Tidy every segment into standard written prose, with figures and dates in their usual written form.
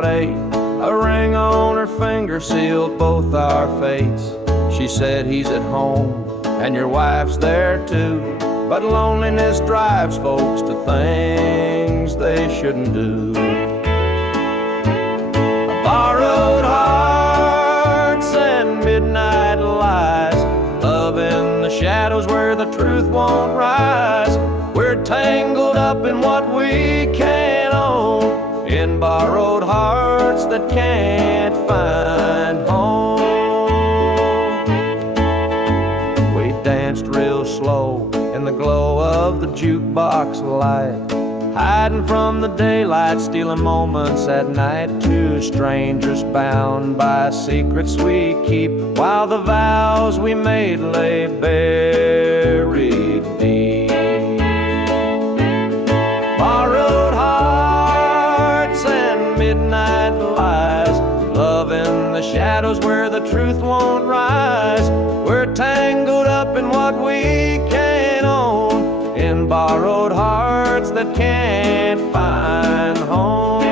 about 8. A ring on her finger sealed both our fates. She said he's at home and your wife's there too, but loneliness drives folks to things they shouldn't do. Borrowed hearts and midnight lies, love in the shadows where the truth won't rise. We're tangled up in what we can't own, in borrowed hearts that can't find home. We danced real slow in the glow of the jukebox light, hiding from the daylight, stealing moments at night. Two strangers bound by secrets we keep, while the vows we made lay buried deep. Borrowed hearts and midnight lies, love in the shadows where the truth won't rise. We're tangled up in what we can't own, in borrowed hearts that can't find home.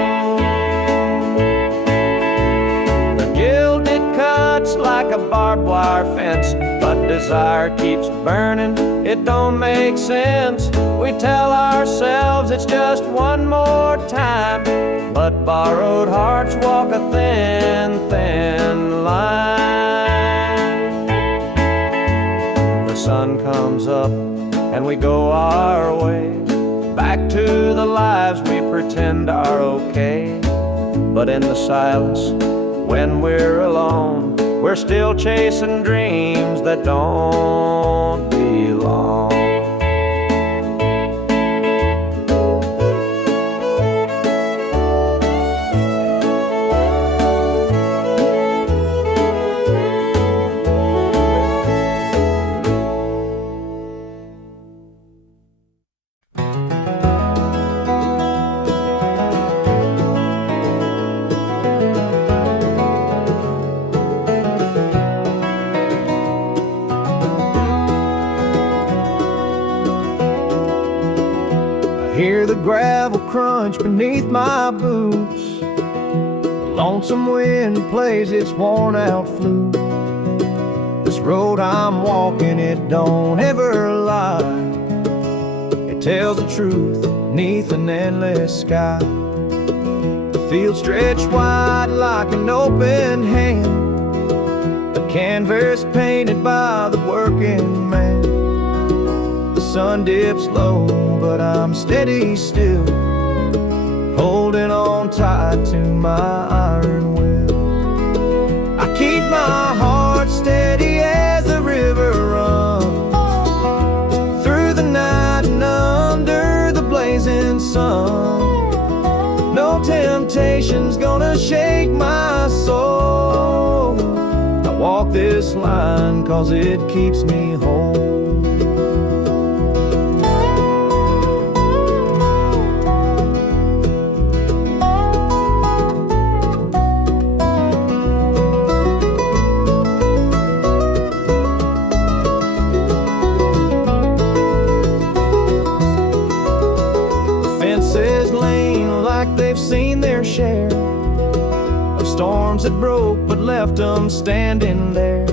The gilded cuts like a barbed wire fence, but desire keeps burning, it don't make sense. We tell ourselves it's just one more time, but borrowed hearts walk a thin, thin line. The sun comes up and we go our way, back to the lives we pretend are okay. But in the silence, when we're alone, we're still chasing dreams that don't belong. Hear the gravel crunch beneath my boots, the lonesome wind plays its worn out flute. This road I'm walking, it don't ever lie, it tells the truth neath an endless sky. The field stretched wide like an open hand, a canvas painted by the working man. The sun dips low, but I'm steady still, holding on tight to my iron will. I keep my heart steady as the river runs, through the night and under the blazing sun. No temptation's gonna shake my soul. I walk this line 'cause it keeps me whole. Seen their share of storms that broke but left them standing there.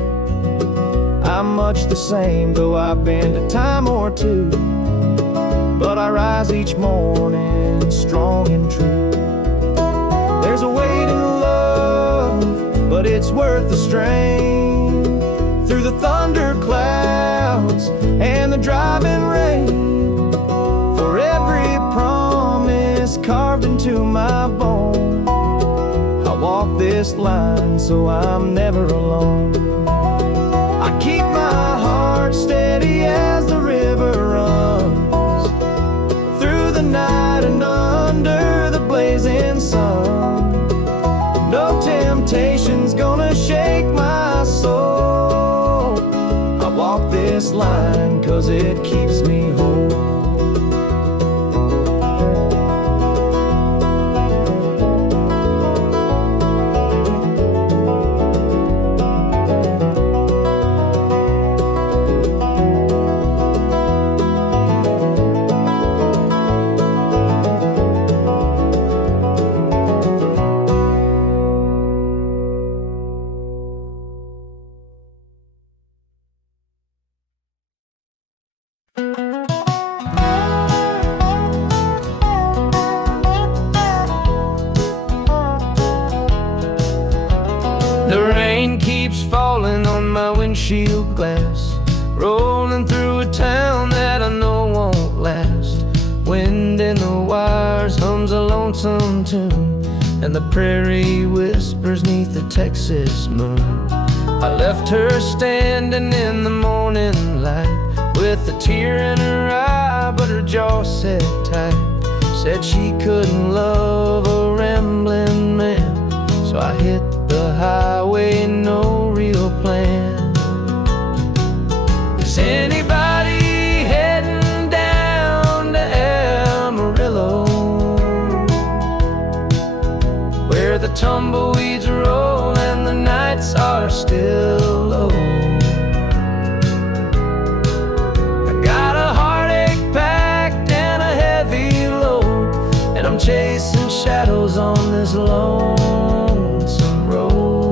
I'm much the same, though I've been a time or two, but I rise each morning strong and true. There's a weight in love, but it's worth the strain, through the thunder clouds and the driving rain. For every promise carved into my bone, I walk this line so I'm never alone. I keep my heart steady as the river runs, through the night and under the blazing sun. No temptation's gonna shake my soul. I walk this line 'cause it keeps me whole. The rain keeps falling on my windshield glass, rolling through a town that I know won't last. Wind in the wires hums a lonesome tune, and the prairie whispers neath the Texas moon. I left her standing in the morning light, with a tear in her eye, but her jaw set tight. Said she couldn't love a rambling man, so I hit the highway, no real plan. Is anybody heading down to Amarillo, where the tumbleweeds roll and the nights are still low? I got a heartache packed and a heavy load, and I'm chasing shadows on this lonesome road.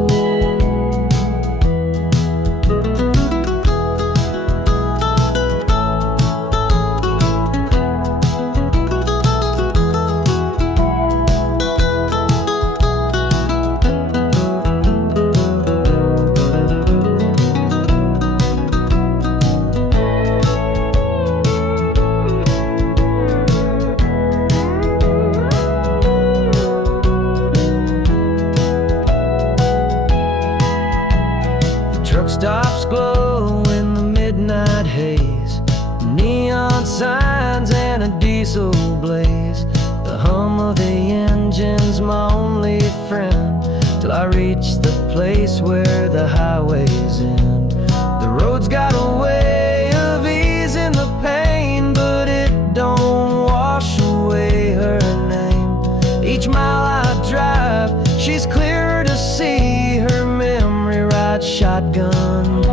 Stops glow in the midnight haze, neon signs and a diesel blaze. The hum of the engine's my only friend, till I reach the place where the highways end. The road's got a way of easing the pain, but it don't wash away her name. Each mile I drive, she's clearer to see, her memory rides shotgun,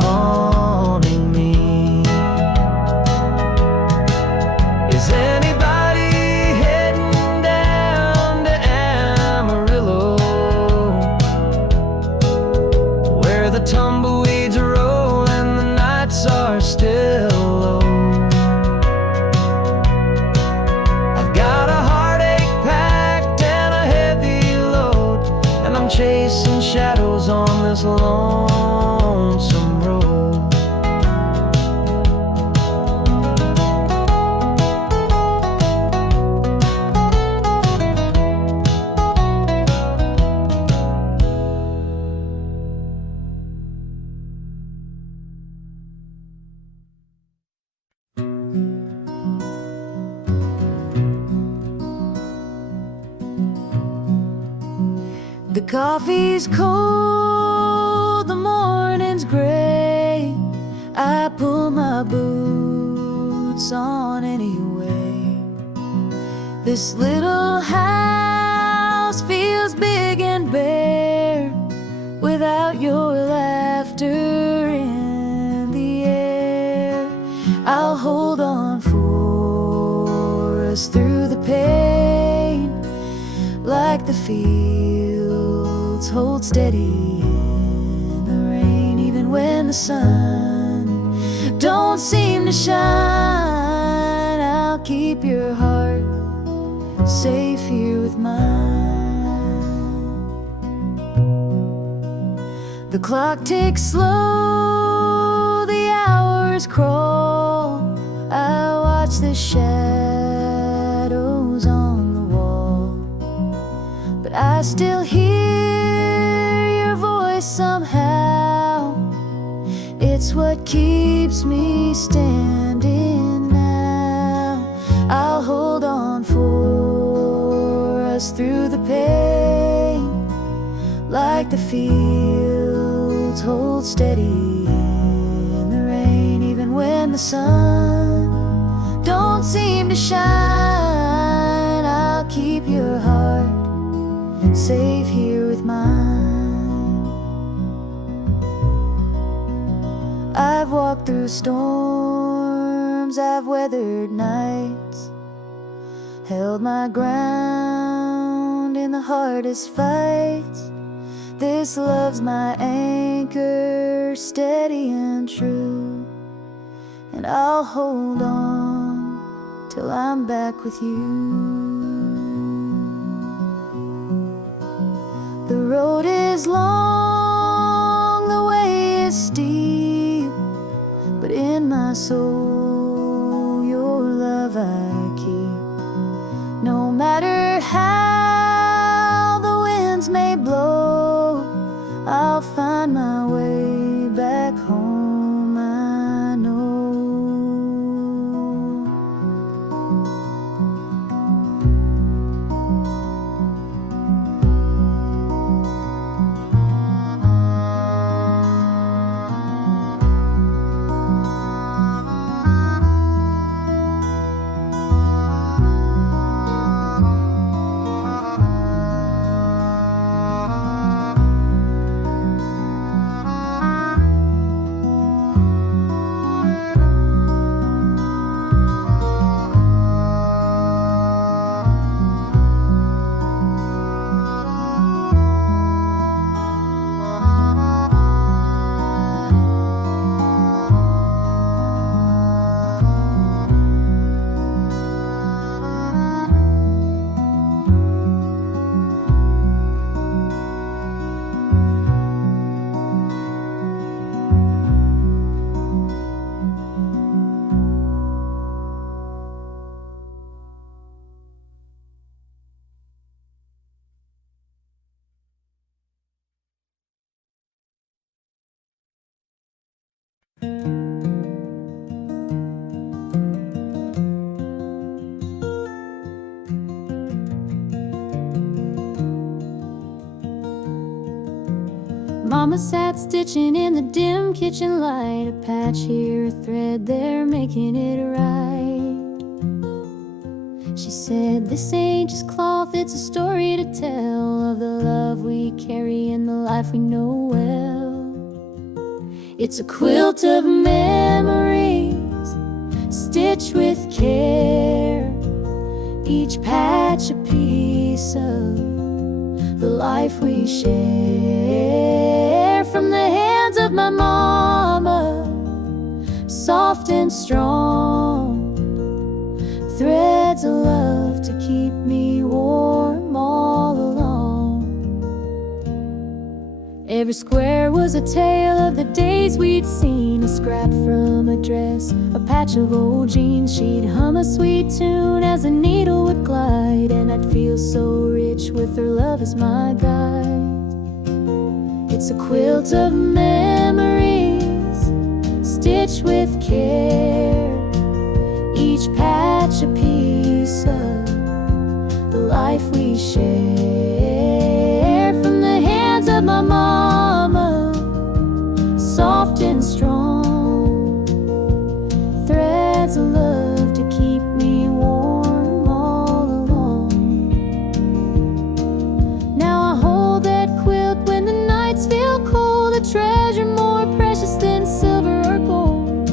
haunting me. Is anybody heading down to Amarillo, where the tumbleweeds roll and the nights are still low? I've got a heartache packed and a heavy load, and I'm chasing shadows on this lonesome road. The coffee's cold, the morning's gray. I pull my boots on anyway. This little house feels big and bare, without your laughter in the air. I'll hold on for us through the pain, like the fields hold steady in the rain. Even when the sun don't seem to shine, I'll keep your heart safe here with mine. The clock ticks slow, the hours crawl. I watch the shadows on the wall, but I still hear your voice somehow. It's what keeps me standing now. I'll hold on for us through the pain, like the fields hold steady in the rain. Even when the sun don't seem to shine, I'll keep your heart safe here with mine. I've walked through storms, I've weathered nights, held my ground in the hardest fights. This love's my anchor, steady and true, and I'll hold on till I'm back with you. The road is long, is steep, but in my soul your love I keep. No matter how the winds may blow, I'll find my way back home, I know. Mama sat stitching in the dim kitchen light, a patch here, a thread there, making it right. She said, this ain't just cloth, it's a story to tell of the love we carry and the life we know well. It's a quilt of memories, stitched with care, each patch a piece of the life we share. From the hands of my mama, soft and strong, threads of love to keep me warm all along. Every square was a tale of the days we'd seen, a scrap from a dress, a patch of old jeans. She'd hum a sweet tune as the needle would glide, and I'd feel so rich with her love as my guide. It's a quilt of memories, stitched with care, each patch a piece of the life we share. From the hands of my mama, soft and strong, threads of love to keep me warm all along. Now I hold that quilt when the nights feel cold, a treasure more precious than silver or gold.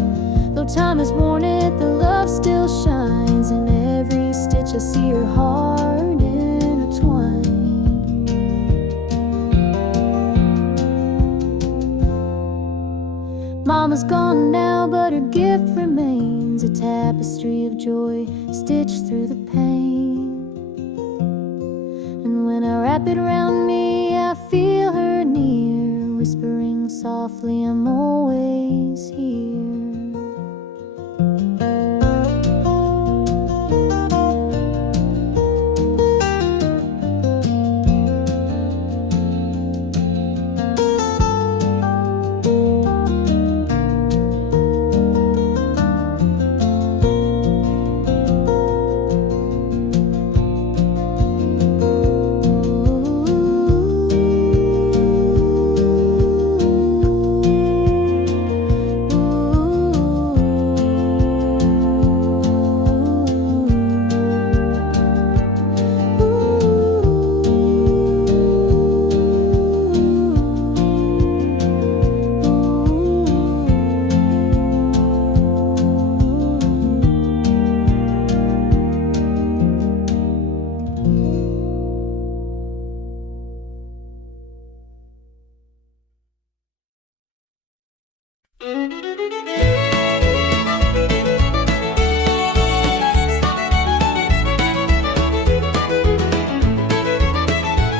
Though time has worn it, the love still shines. In every stitch I see her heart intertwined. Mama's gone now, but her gift remains, a tapestry of joy stitched through the pain. And when I wrap it around me, I feel her near, whispering softly, I'm always here.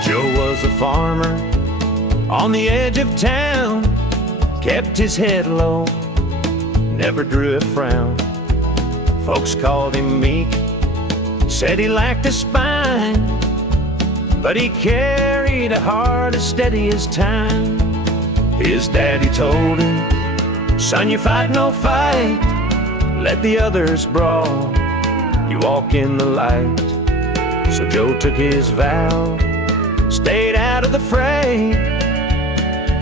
Joe was a farmer on the edge of town, kept his head low, never drew a frown. Folks called him meek, said he lacked a spine, but he carried a heart as steady as time. His daddy told him, "Son, you fight no fight, let the others brawl, you walk in the light." So Joe took his vow, stayed out of the fray,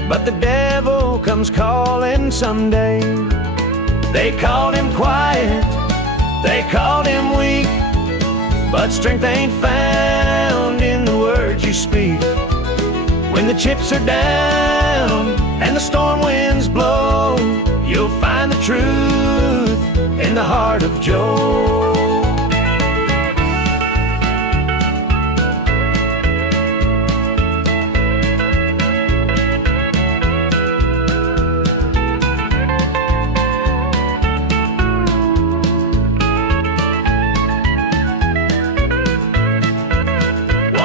but the devil comes calling someday. They called him quiet, they called him weak, but strength ain't found in the words you speak. When the chips are down and the storm winds blow, you'll find the truth in the heart of Joe.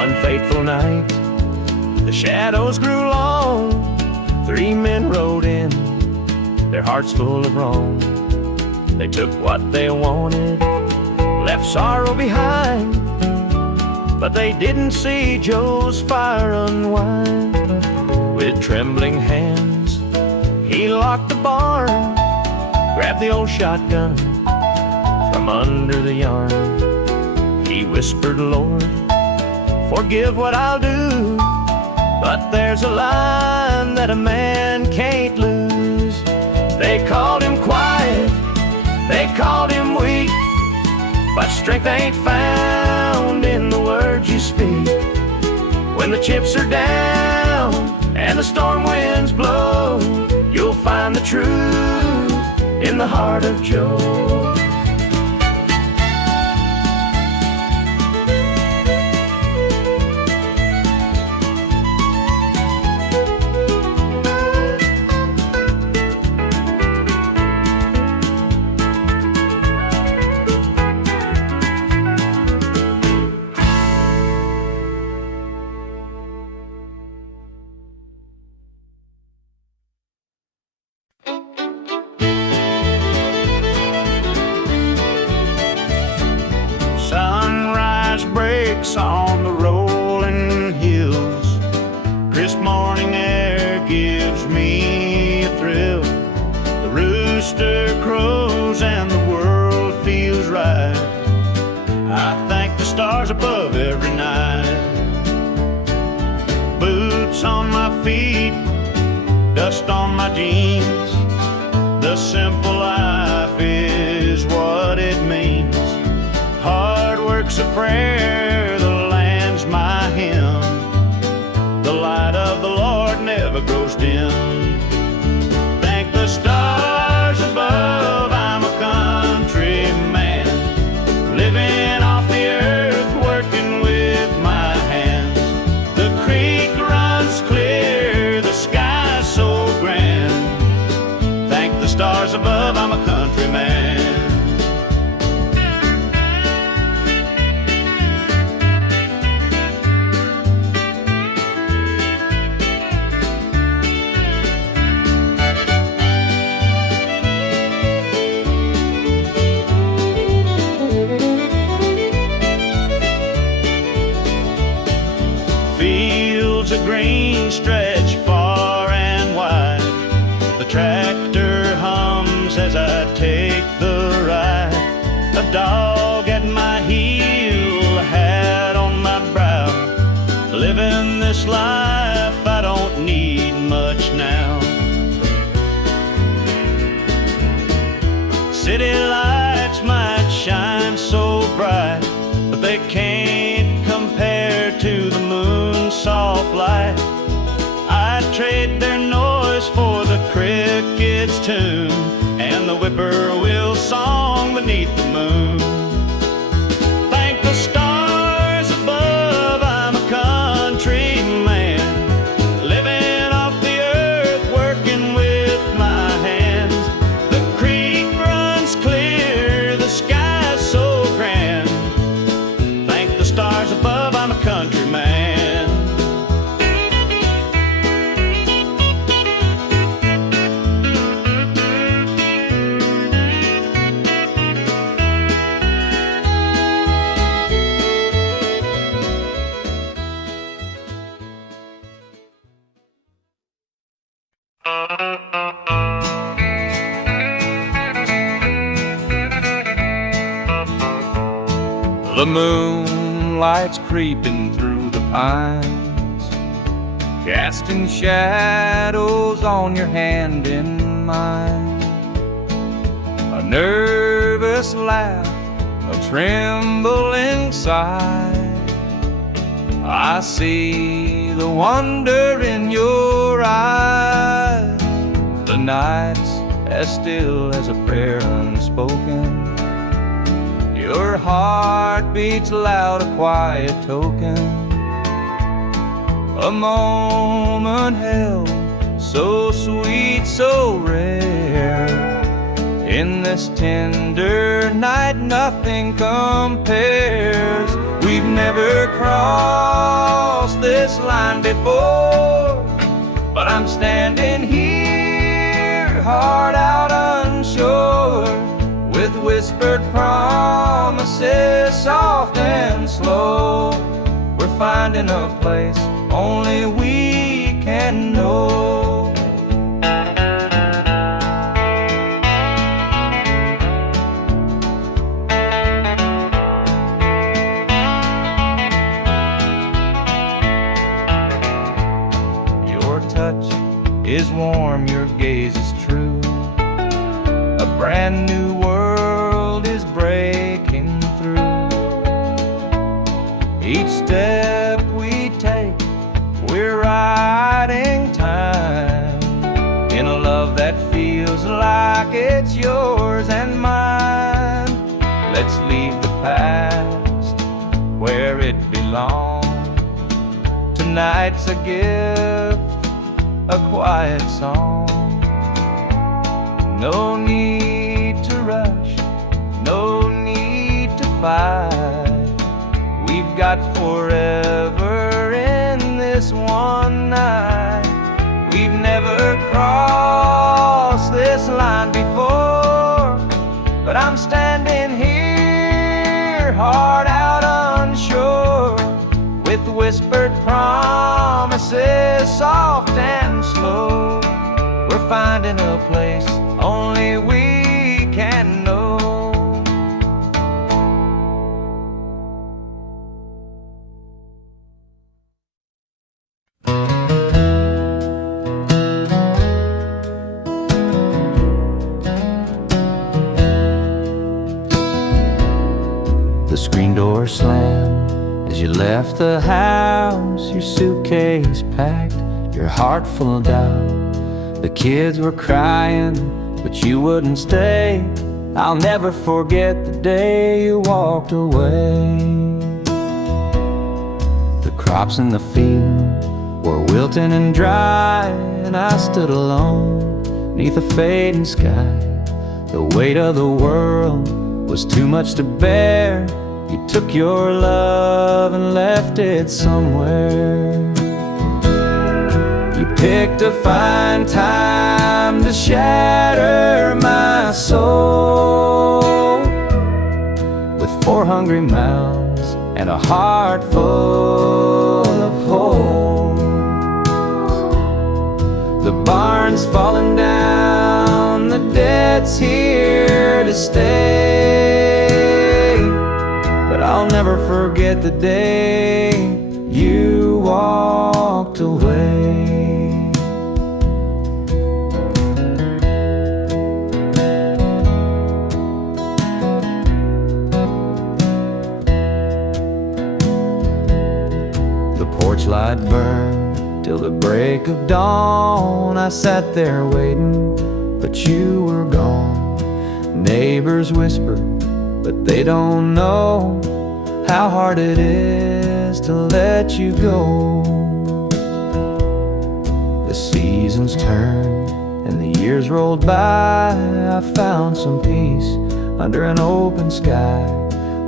One fateful night, the shadows grew long. 3 men rode in, their hearts full of wrong. They took what they wanted, left sorrow behind, but they didn't see Joe's fire unwind. With trembling hands, he locked the barn, grabbed the old shotgun from under the yarn. He whispered, "Lord, forgive what I'll do, but there's a line that a man can't lose." They called him quiet, they called him weak, but strength ain't found in the words you speak. When the chips are down and the storm winds blow, you'll find the truth in the heart of Joe. Sunrise breaks on the rolling hills, crisp morning air gives me a thrill. The rooster crows and the world feels right. I thank the stars above every night. Boots on my feet, dust on my jeans, the simple life is what it means. Hard work's a prayer, the land's my hymn. The light of the Lord never grows dim. Thank the stars above, I'm a country man, living off the earth, working with my hands. The creek runs clear, the sky's so grand. Thank the stars above, I'm a country man. Fields of green stretch far and wide. The tractor hums as I take the ride. A dog at my heel, a hat on my brow. Living this life, I don't need much now. City lights might shine so bright, but they can't compare to the moon's soft light. I'd trade their noise for the cricket's tune and the whippoorwill song beneath the moon. Thank the stars above, I'm a country man, living off the earth, working with my hands. The creek runs clear, the sky's so grand. Thank the stars above, I'm a country man. The moonlight's creeping through the pines, casting shadows on your hand in mine. A nervous laugh, a trembling sigh. I see the wonder in your eyes. The night's as still as a prayer unspoken. Your heart beats loud, a quiet token. A moment held, so sweet, so rare. In this tender night, nothing compares. We've never crossed this line before, but I'm standing here, heart out unsure, with whispered promises, soft and slow. We're finding a place only we can know. Your touch is warm, your gaze is true. A brand new world is breaking through. Each step we take, we're riding time in a love that feels like it's yours and mine. Let's leave the past where it belongs. Tonight's a gift, a quiet song. No need to rush, no need to fight. We've got forever in this one night. We've never crossed this line before, but I'm standing here, heart out unsure, with whispered promises, soft and slow. We're finding a place only we can know. The screen door slammed as you left the house, your suitcase packed, your heart full of doubt. The kids were crying, but you wouldn't stay. I'll never forget the day you walked away. The crops in the field were wilting and dry, and I stood alone neath a fading sky. The weight of the world was too much to bear. You took your love and left it somewhere. You picked a fine time to shatter my soul, with 4 hungry mouths and a heart full of holes. The barn's falling down, the debt's here to stay, but I'll never forget the day you walked away. The porch light burned till the break of dawn. I sat there waiting, but you were gone. Neighbors whispered, but they don't know how hard it is to let you go. The seasons turned and the years rolled by. I found some peace under an open sky,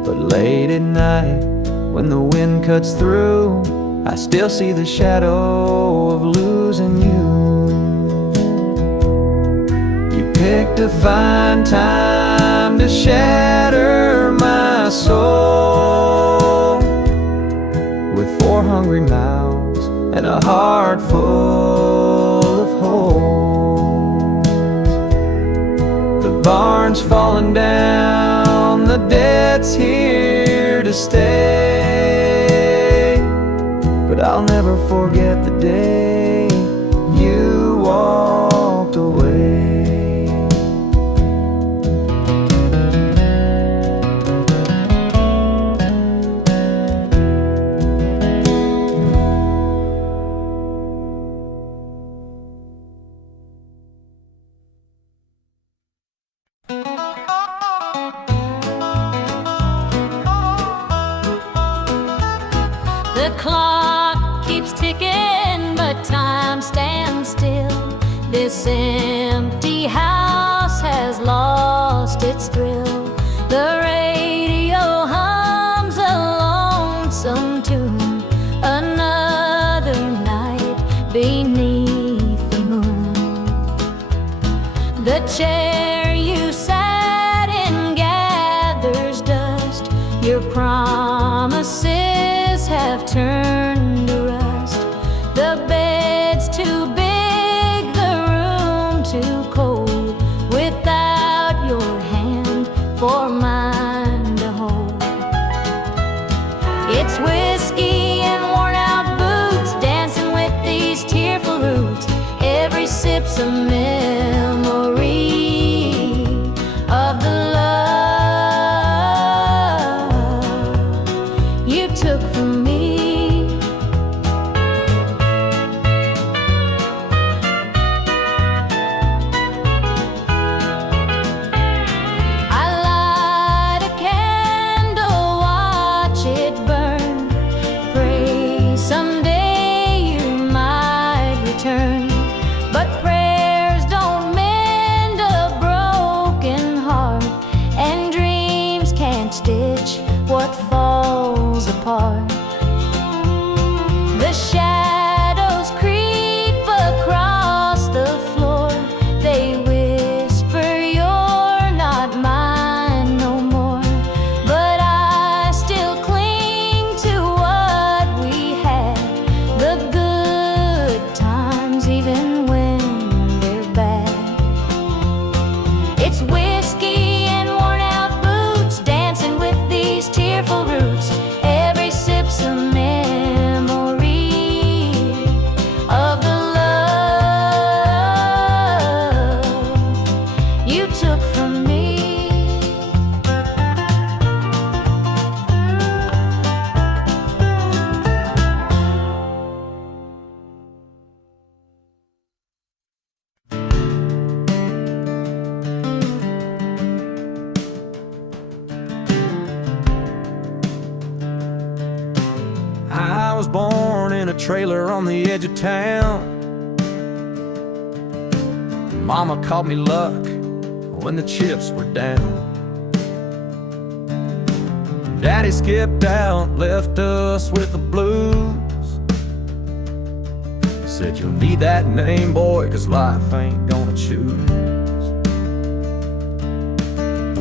but late at night when the wind cuts through, I still see the shadow of losing you. You picked a fine time to shatter my soul, with 4 hungry mouths and a heart full of holes. barn's falling down, the debt's here to stay. But I'll never forget the day you walked away. The clock keeps ticking, but time stands still. This empty house has lost its thrill. The radio hums a lonesome tune. Another night beneath the moon. The chair you sat in gathers dust. Your promises have turned to rust. The bed's too big, the room too cold, without your hand for mine to hold. It's whiskey and worn out boots, dancing with these tearful roots. Every sip's a memory of the love you took from me. I light a candle, watch it burn, pray someday you might return. But prayers don't mend a broken heart, and dreams can't stitch what falls apart. The shadows creep across the floor. They whisper you're not mine no more. But I still cling to what we had, the good times even when they're bad. It's whiskey and worn out boots, dancing with these tearful roots. Every sip's a memory of the love you took from me. I was born in a trailer on the edge of town. Mama called me luck when the chips were down. Daddy skipped out, left us with the blues. Said you'll need that name, boy, 'cause life ain't gonna choose.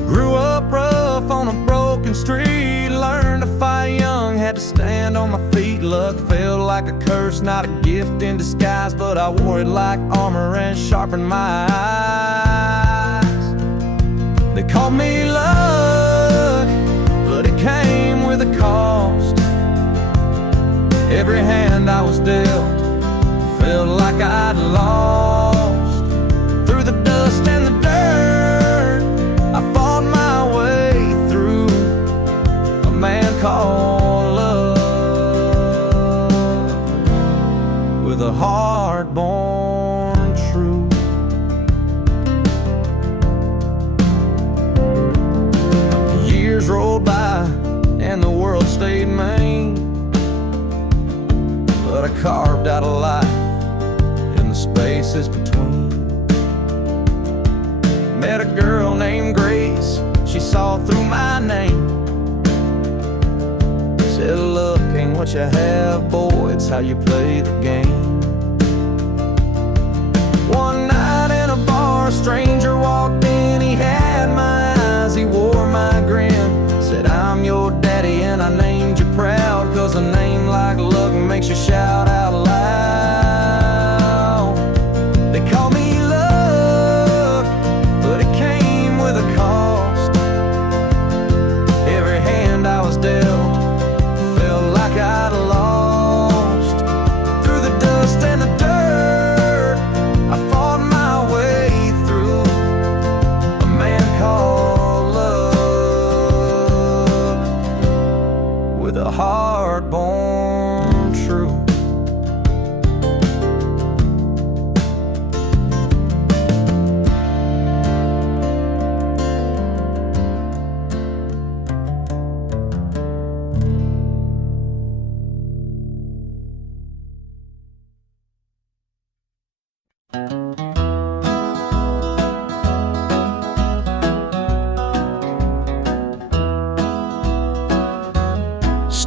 Grew up rough on a broken street, learned to fight young, had to stand on my feet. Luck felt like a curse, not a gift in disguise, but I wore it like armor and sharpened my eyes. They called me luck, but it came with a cost. Every hand I was dealt felt like I'd lost. Through the dust and the dirt, I fought my way through a man called love, with a heart born true. Years rolled by and the world stayed mean, but I carved out a life in the spaces between. Met a girl named Grace, she saw through my name. Said, look, ain't what you have, boy, it's how you play the game. One night in a bar, a stranger walked in, he had my eyes, he wore my grin. Said, I'm your daddy and I named you proud, 'cause a name like luck makes you shout out loud. They call me luck, but it came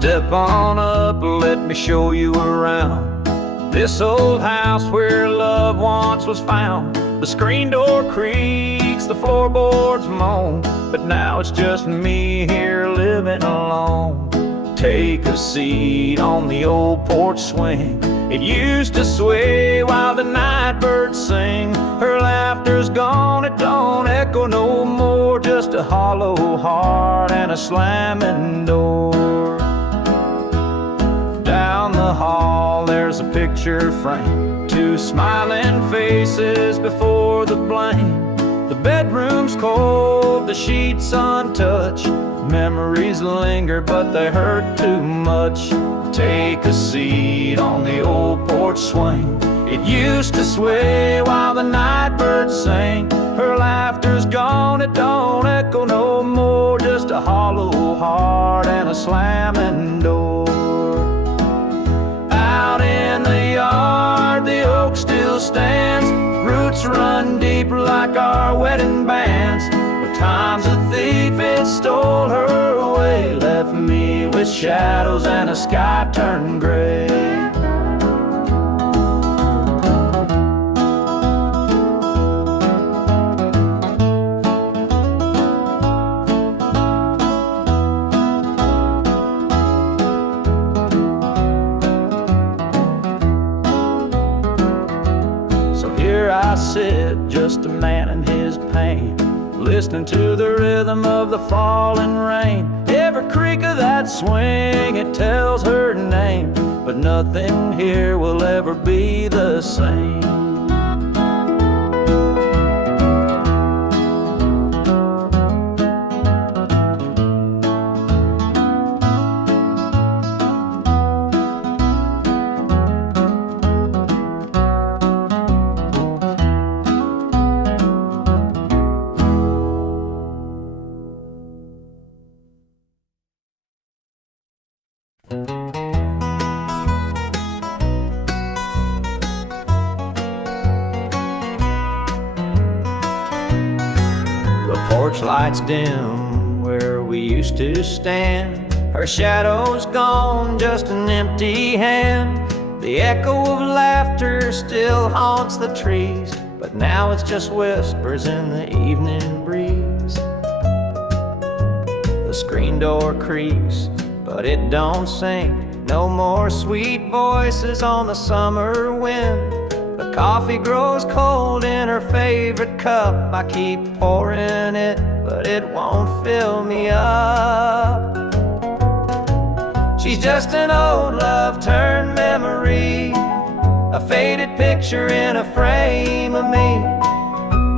Step on up, let me show you around this old house where love once was found. The screen door creaks, the floorboards moan, but now it's just me here living alone. Take a seat on the old porch swing. It used to sway while the night birds sing. Her laughter's gone, it don't echo no more, just a hollow heart and a slamming door. Down the hall there's a picture frame, two smiling faces before the blame. The bedroom's cold, the sheets untouched. Memories linger, but they hurt too much. Take a seat on the old porch swing. It used to sway while the night birds sang. Her laughter's gone, it don't echo no more, just a hollow heart and a slamming door. Out in the yard, the oak still stands. Roots run deep like our wedding bands. But time's a thief, it stole her away, left me with shadows and a sky turned gray. I sit, just a man in his pain, listening to the rhythm of the falling rain. Every creak of that swing, it tells her name, but nothing here will ever be the same. Porch lights dim where we used to stand. Her shadow's gone, just an empty hand. The echo of laughter still haunts the trees, but now it's just whispers in the evening breeze. The screen door creaks, but it don't sing. No more sweet voices on the summer wind. The coffee grows cold in her favorite cup. I keep pouring it, but it won't fill me up. She's just an old love turned memory, a faded picture in a frame of me.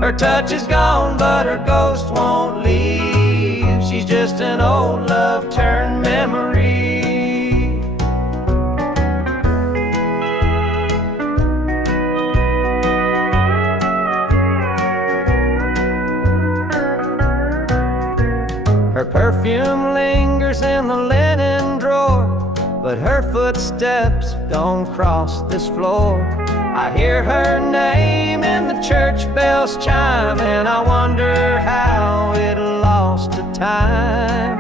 Her touch is gone, but her ghost won't leave. She's just an old love turned memory. Her perfume lingers in the linen drawer, but her footsteps don't cross this floor. I hear her name in the church bells chime, and I wonder how it lost to time.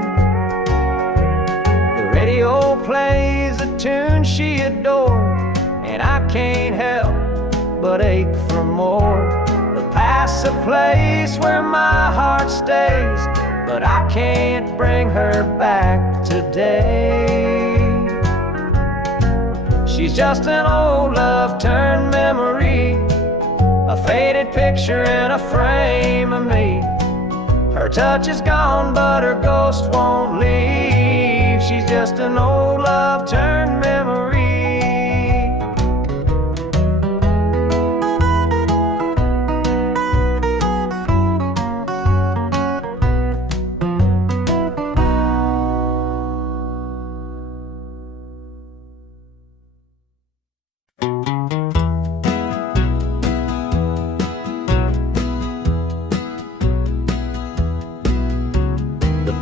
The radio plays a tune she adored, and I can't help but ache for more. The past's a place where my heart stays, but I can't bring her back today. She's just an old love turned memory, a faded picture in a frame of me. Her touch is gone, but her ghost won't leave. She's just an old love turned memory.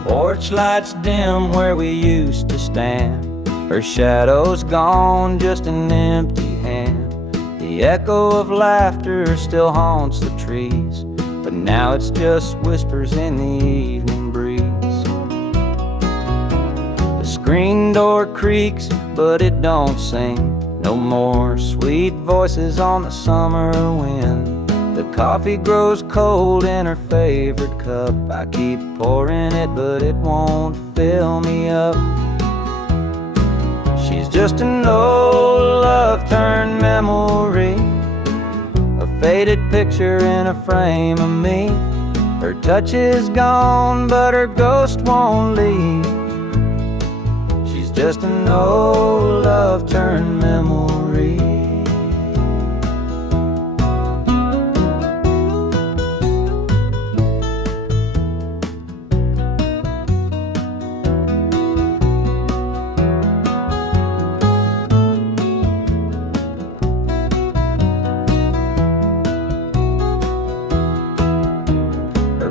Porch lights dim where we used to stand. Her shadow's gone, just an empty hand. The echo of laughter still haunts the trees, but now it's just whispers in the evening breeze. The green door creaks, but it don't sing. No more sweet voices on the summer wind. The coffee grows cold in her favorite cup. I keep pouring it, but it won't fill me up. She's just an old love turned memory, a faded picture in a frame of me. Her touch is gone, but her ghost won't leave. She's just an old love turned memory.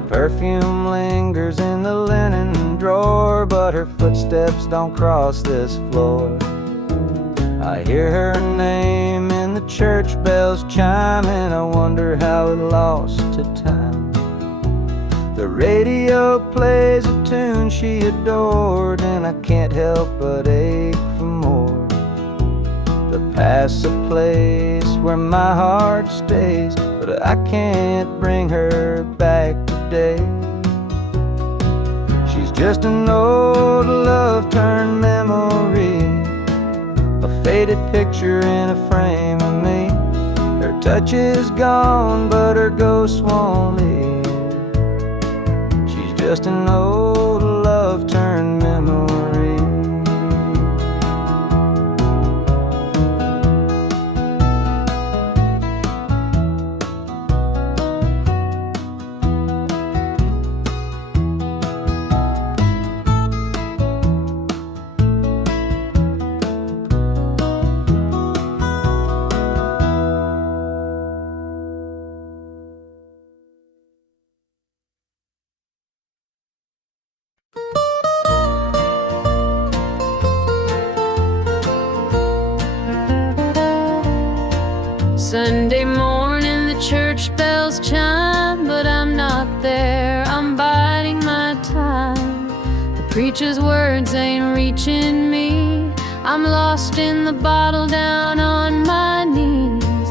Perfume lingers in the linen drawer, but her footsteps don't cross this floor. I hear her name in the church bells chime, and I wonder how it lost to time. The radio plays a tune she adored, and I can't help but ache for more. The past's a place where my heart stays, but I can't bring her back today. She's just an old love turned memory, a faded picture in a frame of me. Her touch is gone, but her ghost won't leave. She's just an old love turned memory. Sunday morning the church bells chime, but I'm not there, I'm biding my time. The preacher's words ain't reaching me, I'm lost in the bottle down on my knees.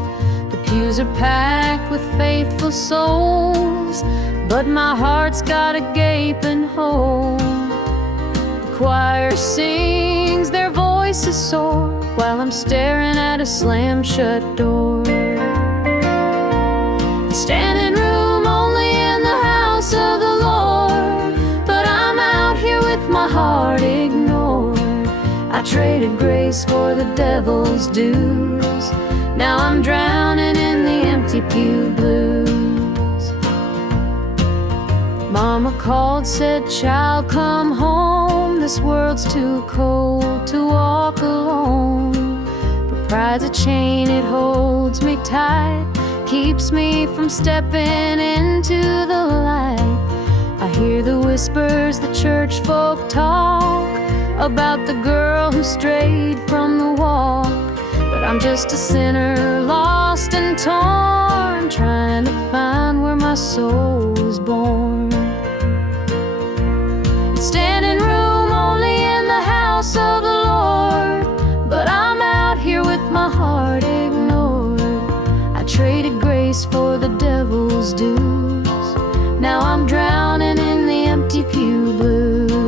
The pews are packed with faithful souls, but my heart's got a gaping hole. The choir sings, their voices soar, while I'm staring at a slam-shut door. Standing room only in the house of the Lord, but I'm out here with my heart ignored. I traded grace for the devil's dues, now I'm drowning in the empty pew blues. Mama called, said, child, come home, this world's too cold to walk alone. But pride's a chain, it holds me tight, keeps me from stepping into the light. I hear the whispers the church folk talk about the girl who strayed from the walk, but I'm just a sinner lost and torn, trying to find where my soul was born. Standing room only in the house of the Lord, but I'm out here with my heart ignored. I traded grace for the devil's dues, now I'm drowning in the empty pew blues.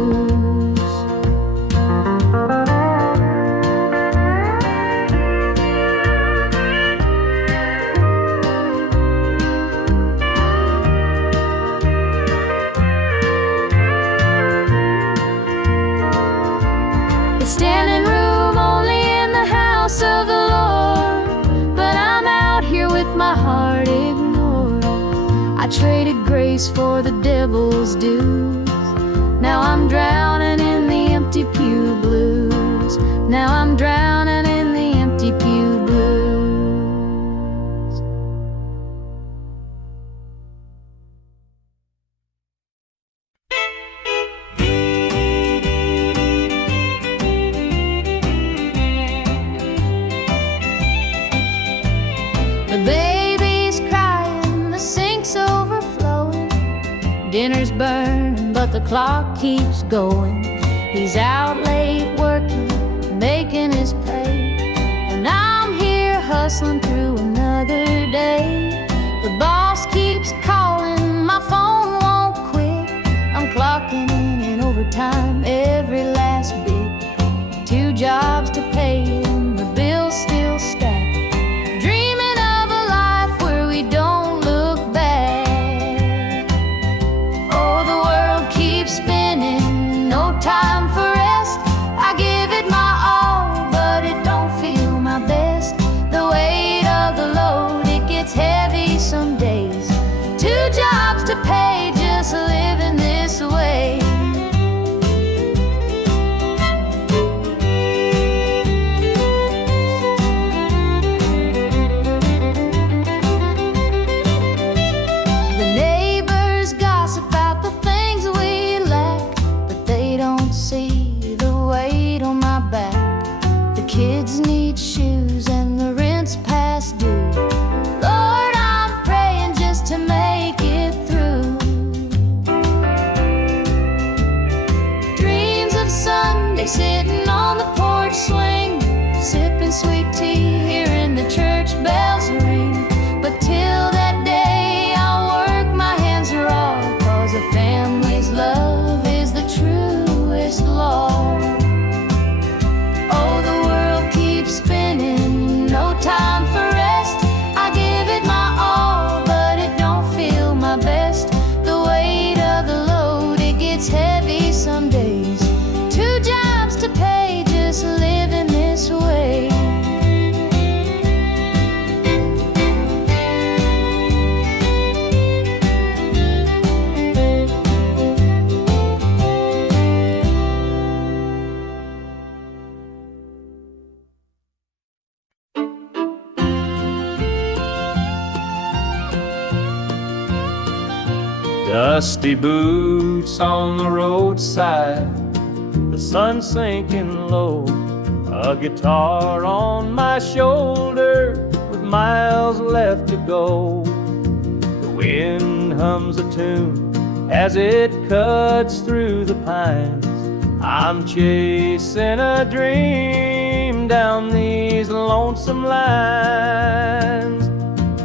Standing room only in the house of the Lord, but I'm out here with my heart ignored. I traded grace for the devil's dues, now I'm drowning in the empty pew blues. Now I'm drowning in the empty pew blues. The baby's crying, the sink's overflowing. Dinner's burned, but the clock keeps going. He's out late working, making his pay, and I'm here hustling through another day. The boss keeps calling, my phone won't quit. I'm clocking in overtime every last bit. 2 jobs to pay and the bills still stack. Dreaming of a life where we don't look back. Oh, the world keeps spinning, no time for rest. I give it my all, but it don't feel my best. The weight of the load, it gets heavy some days. 2 jobs to pay, just living this way. The neighbors gossip about the things we lack, but they don't see the weight on my back. The kids need shoes and the rent's past due. Lord, I'm praying just to make it through. Dreams of Sunday sitting on the porch swing, sipping sweet tea, hearing the church bells ring. But till that day, I'll work my hands raw, 'cause a family's love is the truest law. Oh, the world keeps spinning, no time for rest. I give it my all, but it don't feel my best. The weight of the load, it gets heavy some days. 2 jobs to pay, just living this way. Dusty boots on the roadside, the sun sinking low, a guitar on my shoulder with miles left to go. The wind hums a tune as it cuts through the pines. I'm chasing a dream down these lonesome lines.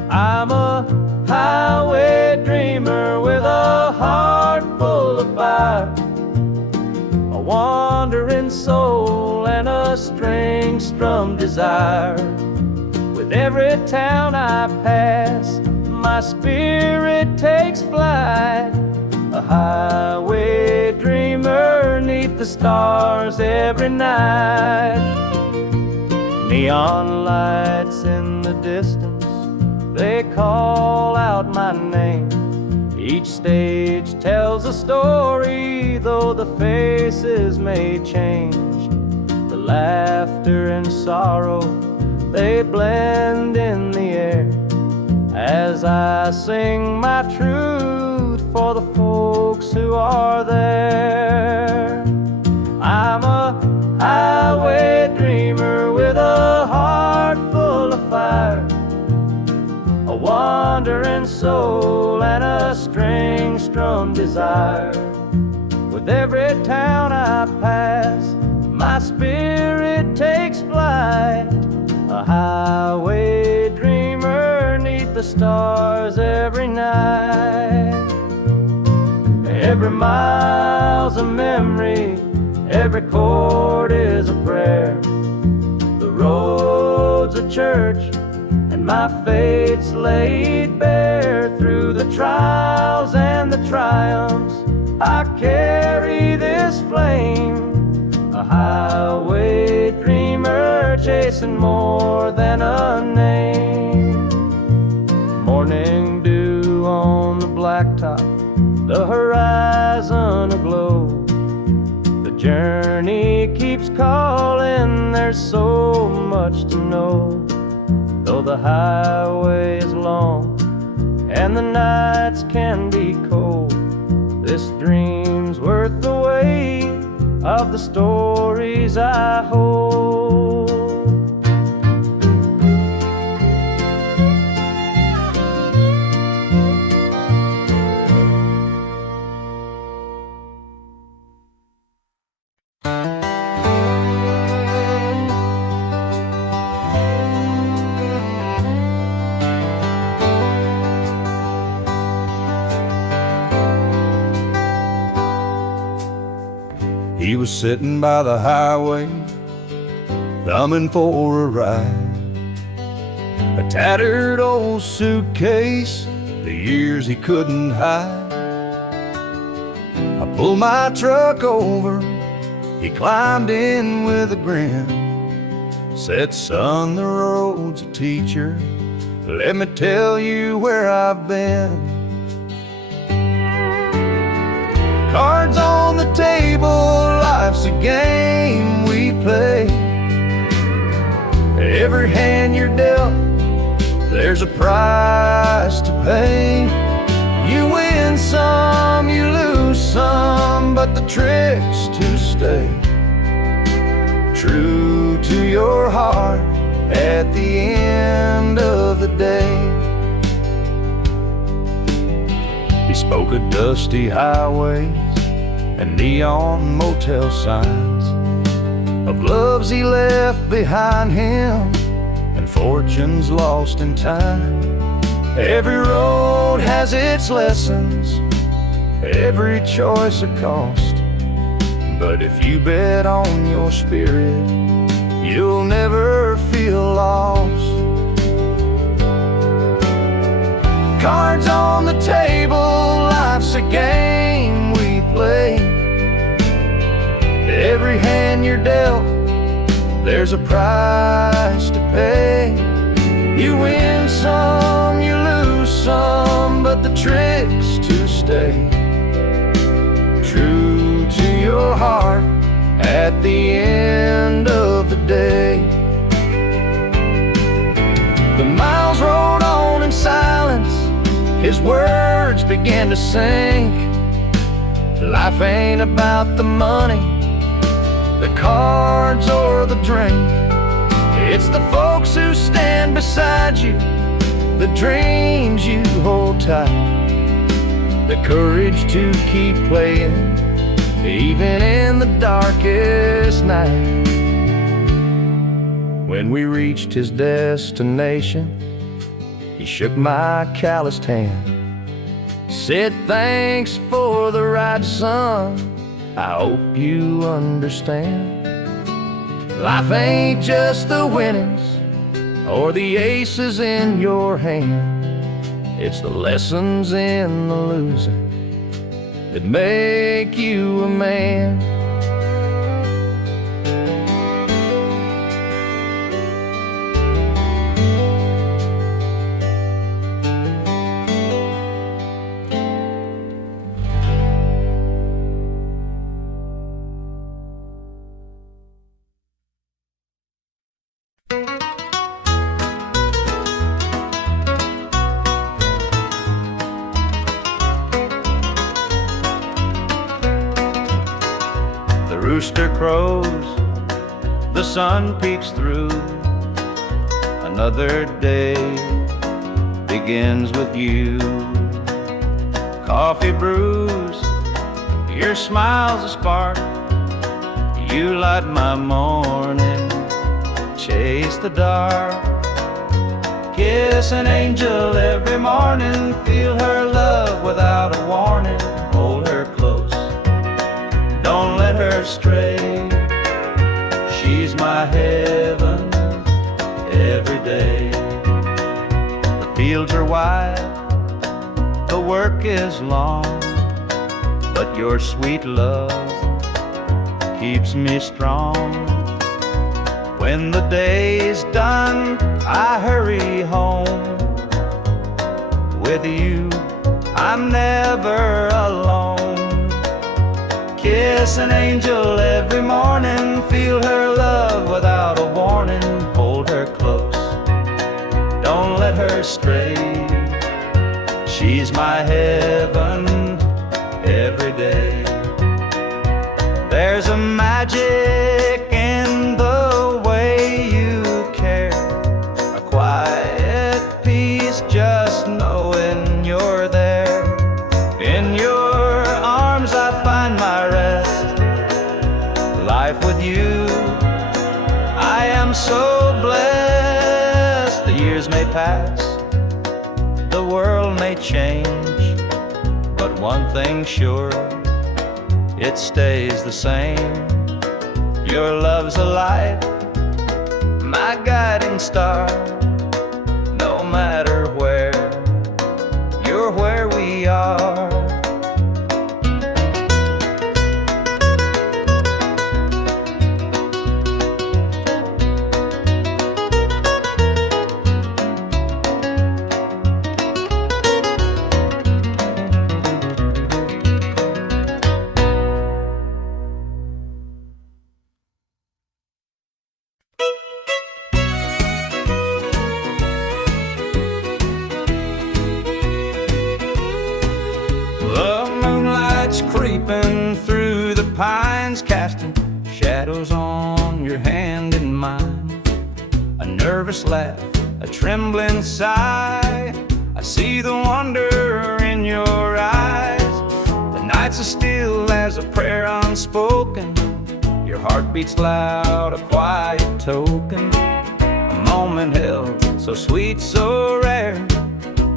I'm a highway dreamer with a heart full of fire, a wandering soul and a string-strummed desire. With every town I pass, my spirit takes flight, a highway dreamer 'neath the stars every night. Neon lights in the distance, they call out my name. Each stage tells a story, though the faces may change. The laughter and sorrow, they blend in the air, as I sing my truth for the folks who are there. I'm a highway dreamer with a heart full of fire, a wandering soul and a string-strummed desire. With every town I pass, my spirit takes flight, a highway dreamer 'neath the stars every night. Every mile's a memory, every chord is a prayer. The road's a church, and my fate's laid bare. Through the trials and the triumphs, I carry this flame, a highway dreamer chasing more than a name. Morning dew on the blacktop, the horizon aglow. The journey keeps calling, there's so much to know. Though the highway is long and the nights can be cold, this dream's worth the weight of the stories I hold. was sitting by the highway, thumbing for a ride. A tattered old suitcase, the years he couldn't hide. I pulled my truck over, he climbed in with a grin. Said, son, the road's a teacher, let me tell you where I've been. Cards on the table, life's a game we play. Every hand you're dealt, there's a price to pay. You win some, you lose some, but the trick's to stay true to your heart at the end of the day. He spoke of dusty highways and neon motel signs, of loves he left behind him and fortunes lost in time. Every road has its lessons, every choice a cost, but if you bet on your spirit, you'll never feel lost. Cards on the table, life's a game we play. Every hand you're dealt, there's a price to pay. You win some, you lose some, but the trick's to stay true to your heart at the end of the day. The miles rolled on in silence, his words began to sink. Life ain't about the money, the cards or the drink. It's the folks who stand beside you, the dreams you hold tight, the courage to keep playing even in the darkest night. When we reached his destination, he shook my calloused hand, said, thanks for the ride, son, I hope you understand. Life ain't just the winnings or the aces in your hand, it's the lessons in the losing that make you a man. Rooster crows, the sun peeks through. Another day begins with you. Coffee brews, your smile's a spark. You light my morning, chase the dark. Kiss an angel every morning, feel her love without a warning. Hold her close, don't let her stray. She's my heaven every day. The fields are wide, the work is long, but your sweet love keeps me strong. When the day's done, I hurry home. With you, I'm never alone. Kiss an angel every morning, feel her love without a warning. Hold her close, don't let her stray. She's my heaven every day. There's a magic in the way you care, a quiet peace just knowing you're there. In your arms I find my rest. Life with you, I am so blessed. The years may pass, the world may change, but one thing's sure, it stays the same. Your love's a light, my guiding star. No matter where, you're where we are. Creeping through the pines, casting shadows on your hand and mine. A nervous laugh, a trembling sigh, I see the wonder in your eyes. The nights are still as a prayer unspoken. Your heart beats loud, a quiet token. A moment held, so sweet, so rare.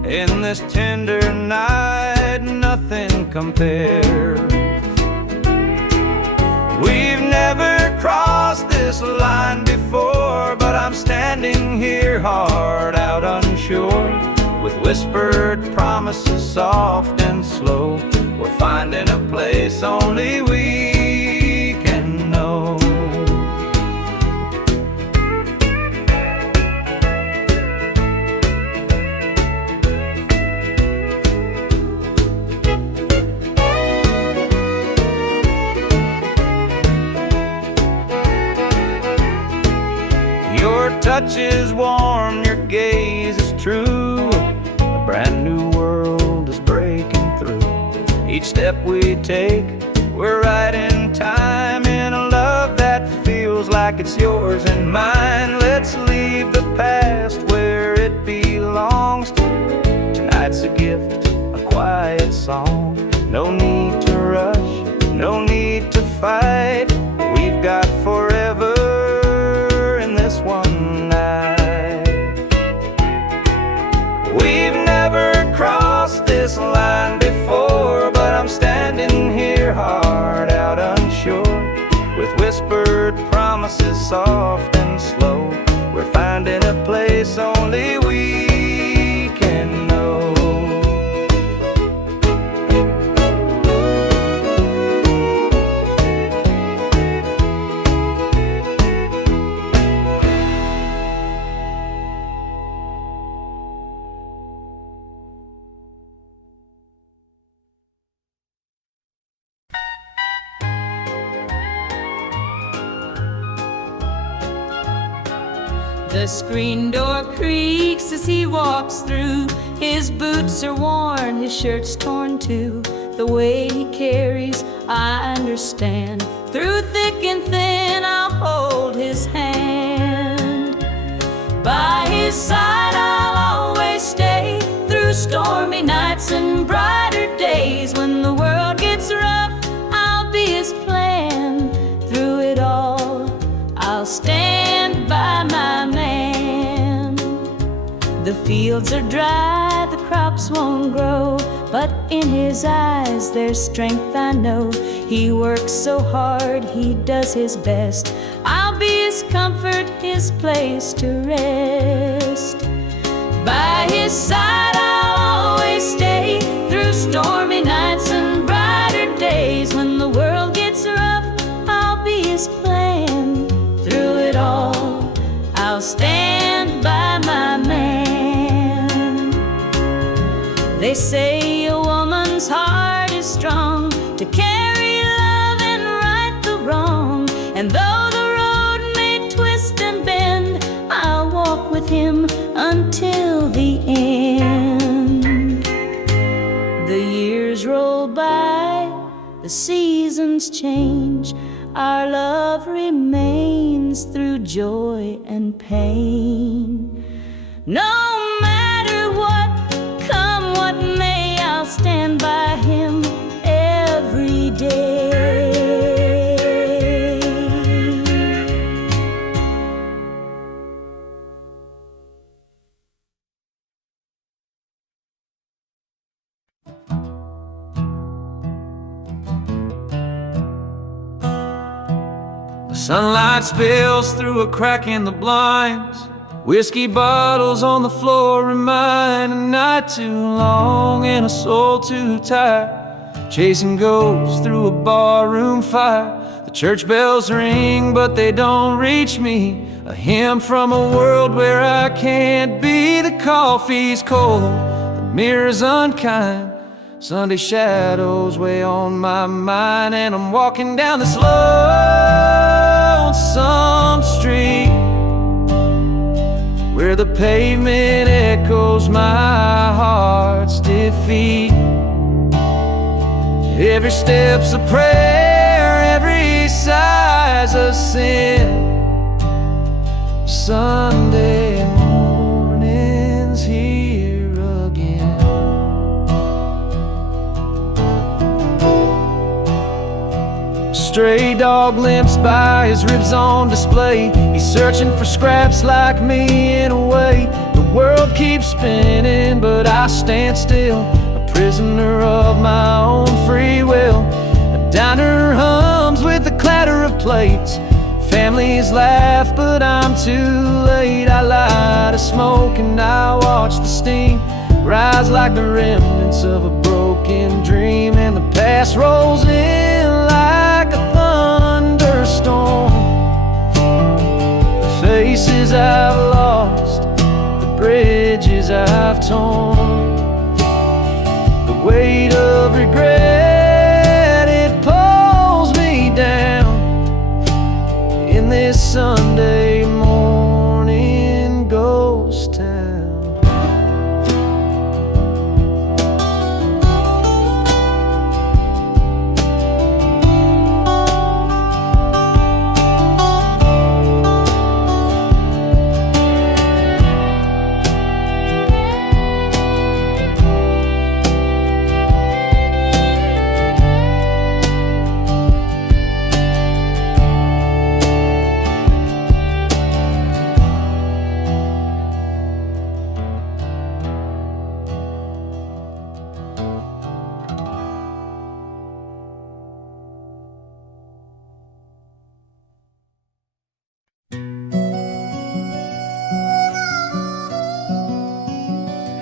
In this tender night, nothing compares. We've never crossed this line before, but I'm standing here hard out unsure. With whispered promises soft and slow, we're finding a place only we can know. Your touch is warm, your gaze is true. A brand new world is breaking through. Each step we take, we're right in time, in a love that feels like it's yours and mine. Let's leave the past where it belongs. Tonight's a gift, a quiet song. No need to rush, no need to fight. We've got forever this one night. We've never crossed this line before, but I'm standing here hard out unsure. With whispered promises soft and slow, we're finding a place only we can know. The screen door creaks as he walks through. His boots are worn, his shirt's torn too. The way he carries, I understand. Through thick and thin, I'll hold his hand. By his side, I'll always stay. Through stormy nights and brighter days. When the world gets rough, I'll be his plan. Through it all, I'll stand by my man. The fields are dry, the crops won't grow, but in his eyes there's strength, I know. He works so hard, he does his best. I'll be his comfort, his place to rest. By his side I'll always stay. Through stormy nights and brighter days. When the world gets rough, I'll be his plan. Through it all, I'll stand by my man. They say a woman's heart is strong to carry love and right the wrong. And though the road may twist and bend, I'll walk with him until the end. The years roll by, the seasons change. Our love remains through joy and pain. No matter what, come what may, I'll stand by him every day. Sunlight spills through a crack in the blinds. Whiskey bottles on the floor remind a night too long and a soul too tired, chasing ghosts through a barroom fire. The church bells ring, but they don't reach me. A hymn from a world where I can't be. The coffee's cold, the mirror's unkind. Sunday shadows weigh on my mind, and I'm walking down this lonesome street where the pavement echoes my heart's defeat. Every step's a prayer, every sigh's a sin. Sunday morning's here again. A stray dog limps by, his ribs on display. He's searching for scraps like me in a way. The world keeps spinning, but I stand still, a prisoner of my own free will. A diner hums with the clatter of plates. Families laugh, but I'm too late. I light a smoke and I watch the steam rise like the remnants of a broken dream. And the past rolls in like a thunderstorm. The faces I've lost, the bridges I've torn, the weight of regret, it pulls me down in this Sunday morning ghost town.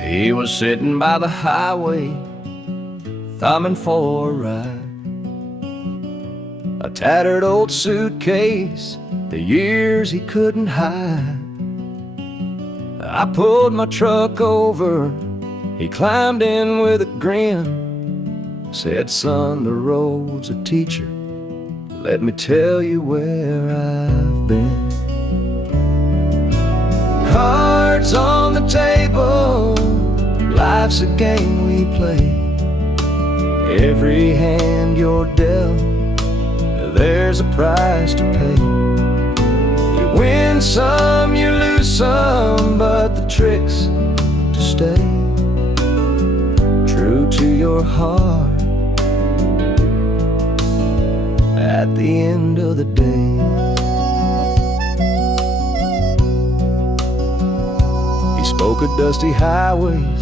He was sitting by the highway, thumbing for a ride. A tattered old suitcase, the years he couldn't hide. I pulled my truck over, he climbed in with a grin. Said, son, the road's a teacher, let me tell you where I've been. Cards on the table, life's a game we play. Every hand you're dealt, there's a price to pay. You win some, you lose some, but the trick's to stay true to your heart at the end of the day. He spoke of dusty highways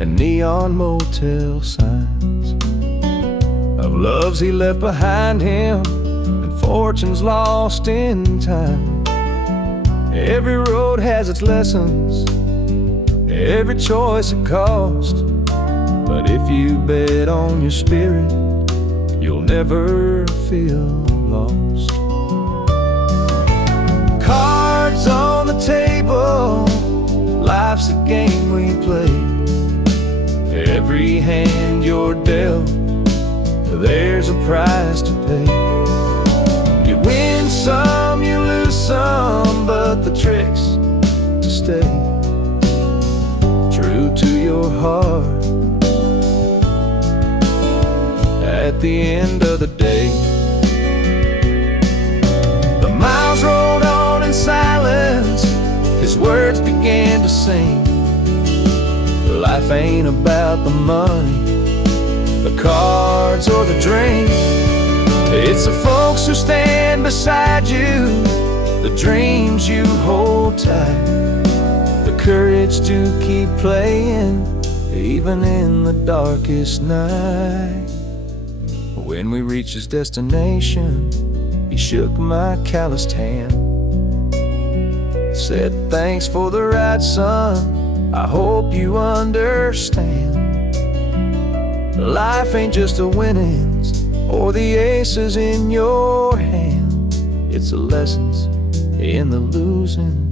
and neon motel signs, of loves he left behind him and fortunes lost in time. Every road has its lessons, every choice a cost, but if you bet on your spirit, you'll never feel lost. Cards on the table, life's a game we play. Every hand you're dealt, there's a price to pay. You win some, you lose some, but the trick's to stay true to your heart at the end of the day. The miles rolled on in silence, his words began to sing. Life ain't about the money, the cards or the drink. It's the folks who stand beside you, the dreams you hold tight, the courage to keep playing even in the darkest night. When we reach his destination, He shook my calloused hand, said, "Thanks for the ride, son. I hope you understand. Life ain't just the winnings or the aces in your hand. It's the lessons in the losing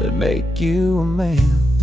that make you a man."